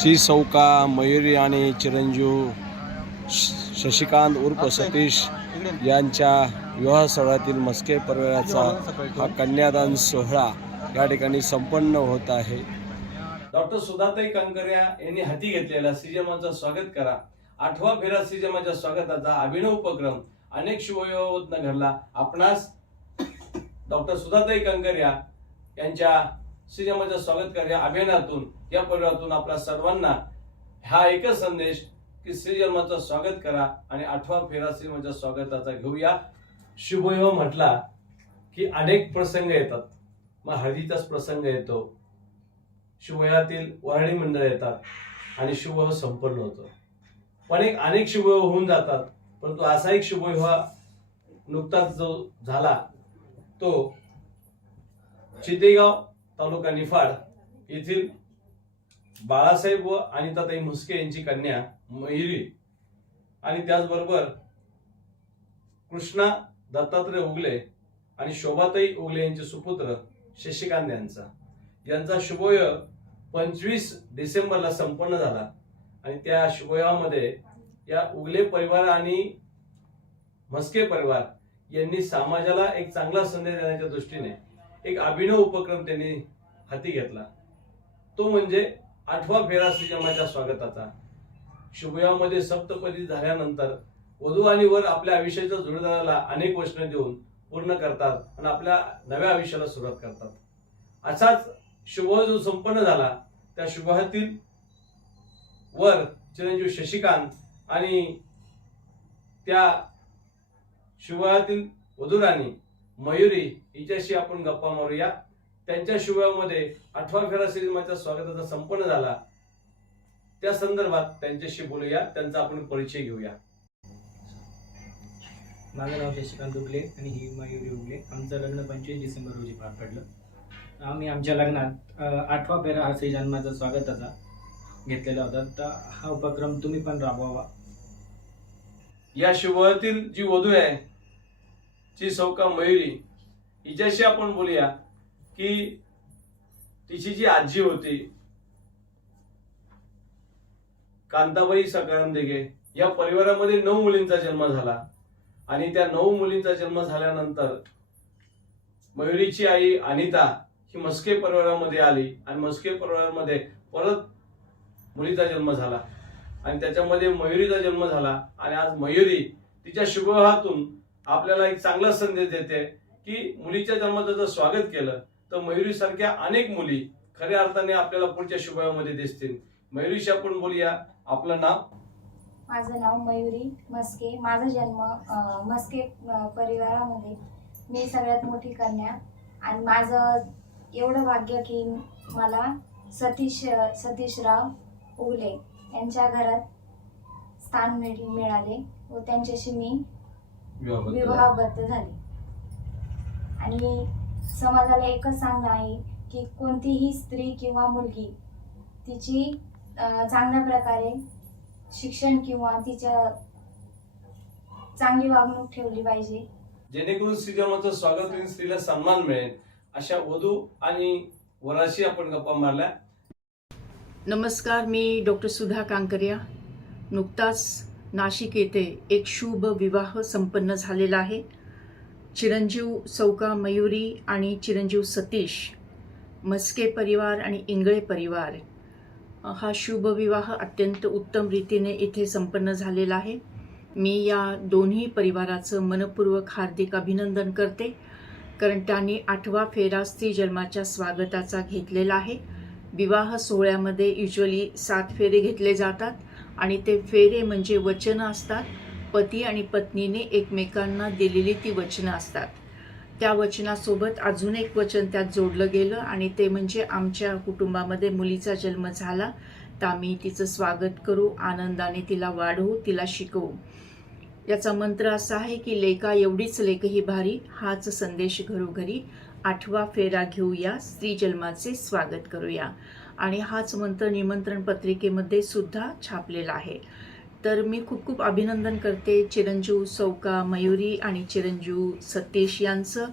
ची सौका मयुरी आणि चिरंजीव शशिकांत उर्फ सतीश यांच्या विवाह सोहळ्यातील मस्के परिवाराचा हा कन्यादान सोहळा या ठिकाणी संपन्न होत आहे. डॉक्टर सुधाताई कंकर्या यांनी हाती घेतलेला श्रीजमाचं स्वागत करा. आठवा फेरा श्रीजमाच्या स्वागताचा अभिनव उपक्रम अनेक शुभयोगातनं घडला. आपणास डॉक्टर सुधाताई कंकर्या यांच्या सिनेमाचं स्वागत करा या अभियानातून या परिवारातून आपल्या सर्वांना हा एकच संदेश की श्रीजन्माचं स्वागत करा आणि आठवा फेरा श्रीजन्माच्या स्वागताचा घेऊया. शुभयोग हो म्हटला की अनेक प्रसंग येतात. मग हळदीचाच प्रसंग येतो. शुभयातील वराडी मंडळ येतात आणि शुभयोग हो संपन्न होतो. पण एक अनेक शुभयोग हो होऊन जातात. परंतु असा एक शुभविवाह नुकताच जो झाला तो चितेगाव तालुका निफाड येथील बाळासाहेब व अनिताताई म्हस्के यांची कन्या मयुरी आणि त्याचबरोबर कृष्णा दत्तात्रय उगले आणि शोभाताई उगले यांचे सुपुत्र शशिकांत यांचा. यांचा शुभोय पंचवीस डिसेंबरला संपन्न झाला. आणि त्या शुभोयामध्ये या उगले परिवार आणि म्हस्के परिवार यांनी समाजाला एक चांगला संदेश देण्याच्या दृष्टीने एक अभिनव उपक्रम त्यांनी हाती घेतला. तो म्हणजे आठवा फेरा श्रीजमाच्या स्वागताचा. शुभयामध्ये सप्तपदी झाल्यानंतर वधू आणि वर आपल्या आयुष्याच्या जोडदाराला अनेक वचनं देऊन पूर्ण करतात आणि आपल्या नव्या आयुष्याला सुरुवात करतात. असाच शुभ जो संपन्न झाला त्या शुभातील वर चिरंजीव शशिकांत आणि त्या शुभातील वधुराणी मयुरी हिच्याशी आपण गप्पा मारूया. त्यांच्या शुभामध्ये आठवा फेरा सिनेमाच्या स्वागताचा संपन्न झाला. त्या संदर्भात त्यांच्याशी बोलूया त्यांचा आपण परिचय घेऊया. माझं नाव शशिकांत उगले आणि ही मयुरी उगले. आमचं लग्न पंचवीस डिसेंबर रोजी पार पडलं. आम्ही आमच्या लग्नात आठवा फेरा हा श्री जन्माचा स्वागताचा घेतलेला होता. तर हा उपक्रम तुम्ही पण राबवावा. या शुभातील जी वधू आहे ची सौका मयुरी हिच्याशी आपण बोलूया की तिची जी आजी होती कांताबाई सकाराम दिघे या परिवारामध्ये नऊ मुलींचा जन्म झाला आणि त्या नऊ मुलींचा जन्म झाल्यानंतर मयुरीची आई अनिता ही मस्के परिवारामध्ये आली आणि मस्के परिवारामध्ये परत मुलीचा जन्म झाला. आणि त्याच्यामध्ये मयुरीचा जन्म झाला आणि आज मयुरी तिच्या शुभहातून आपल्याला एक चांगला संदेश देते की मुलीच्या जन्माचं जर स्वागत केलं तर मयुरी सारख्या अनेक मुली खऱ्या अर्थाने आपल्याला पुढच्या शुभयामध्ये दिसतील. मयुरीशी आपण बोलूया. आपलं नाव? माझं नाव मयुरी मस्के माझा जन्म अं, मस्के परिवारामध्ये. मी सगळ्यात मोठी कन्या. आणि माझं एवढं भाग्य की मला सतीश सतीशराव उगले यांच्या घरात स्थान मिळ मिळाले व त्यांच्याशी मी विवाहबद्ध झाले. आणि समाजाला एकच सांगणं आहे की कोणतीही स्त्री किंवा मुलगी तिची चांगल्या प्रकारे शिक्षण किंवा तिच्या चांगली वागणूक ठेवली पाहिजे. जेणेकरून श्रीजन्माचं स्वागत होईल स्त्रीला सन्मान मिळेल अशा वधू आणि वराशी आपण गप्पा मारल्या. नमस्कार मी डॉक्टर सुधा कांकरिया नुकताच नाशिक येथे एक शुभ विवाह संपन्न झालेला आहे. चिरंजीव सौका मयुरी आणि चिरंजीव सतीश मस्के परिवार आणि इंगळे परिवार हा शुभ विवाह अत्यंत उत्तम रीतीने इथे संपन्न झालेला आहे. मी या दोन्ही परिवाराचं मनपूर्वक हार्दिक अभिनंदन करते कारण त्यांनी आठवा फेरा स्त्री जन्माच्या स्वागताचा घेतलेला आहे. विवाह सोहळ्यामध्ये युजली सात फेरे घेतले जातात. आणि ते फेरे म्हणजे वचनं असतात. पती आणि पत्नीने एकमेकांना दिलेली ती वचनं असतात. त्या वचनासोबत अजून एक वचन त्यात जोडलं गेलं आणि ते म्हणजे आमच्या कुटुंबामध्ये मुलीचा जन्म झाला. तर आम्ही तिचं स्वागत करू आनंदाने तिला वाढवू तिला शिकवू. याचा मंत्र असा आहे की लेका एवढीच लेख ही भारी हाच संदेश घरोघरी. आठवा फेरा घेऊया स्त्री जन्माचे स्वागत करूया. आणि हाच मंत्र निमंत्रण पत्रिकेमध्ये सुद्धा छापलेला आहे. तर मी खूप खूप अभिनंदन करते चिरंजीव सौका मयुरी आणि चिरंजीव सतीश यांचं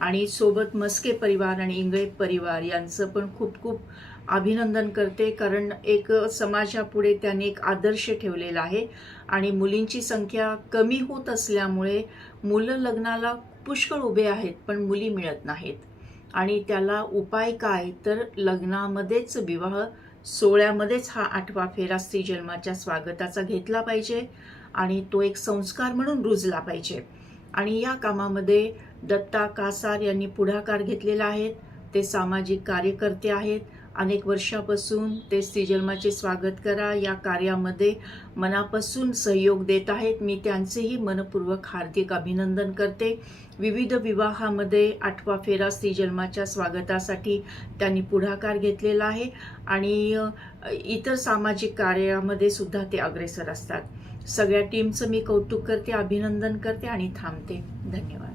आणि सोबत मस्के परिवार आणि इंगळे परिवार यांचं पण खूप खूप अभिनंदन करते कारण एक समाजापुढे त्यांनी एक आदर्श ठेवलेला आहे आणि मुलींची संख्या कमी होत असल्यामुळे मुलं लग्नाला पुष्कळ उभे आहेत पण मुली मिळत नाहीत. आणि त्याला उपाय काय? तर लग्नामध्येच विवाह सोहळ्यामध्येच हा आठवा फेरा स्त्री जन्माच्या स्वागताचा घेतला पाहिजे आणि तो एक संस्कार म्हणून रुजला पाहिजे. आणि या कामामध्ये दत्ता कासार यांनी पुढाकार घेतलेला आहे. ते सामाजिक कार्यकर्ते आहेत. अनेक वर्षापासून ते स्त्रीजन्माचे स्वागत करा. या कार्यामध्ये मनापासून सहयोग देत आहेत. मी त्यांचेही मनपूर्वक हार्दिक अभिनंदन करते. विविध विवाहामध्ये आठवा फेरा स्त्रीजन्माच्या स्वागतासाठी त्यांनी पुढाकार घेतलेला आहे आणि इतर सामाजिक कार्यामध्ये सुद्धा ते अग्रेसर असतात. सगळ्या टीमचं मी कौतुक करते अभिनंदन करते आणि थांबते. धन्यवाद.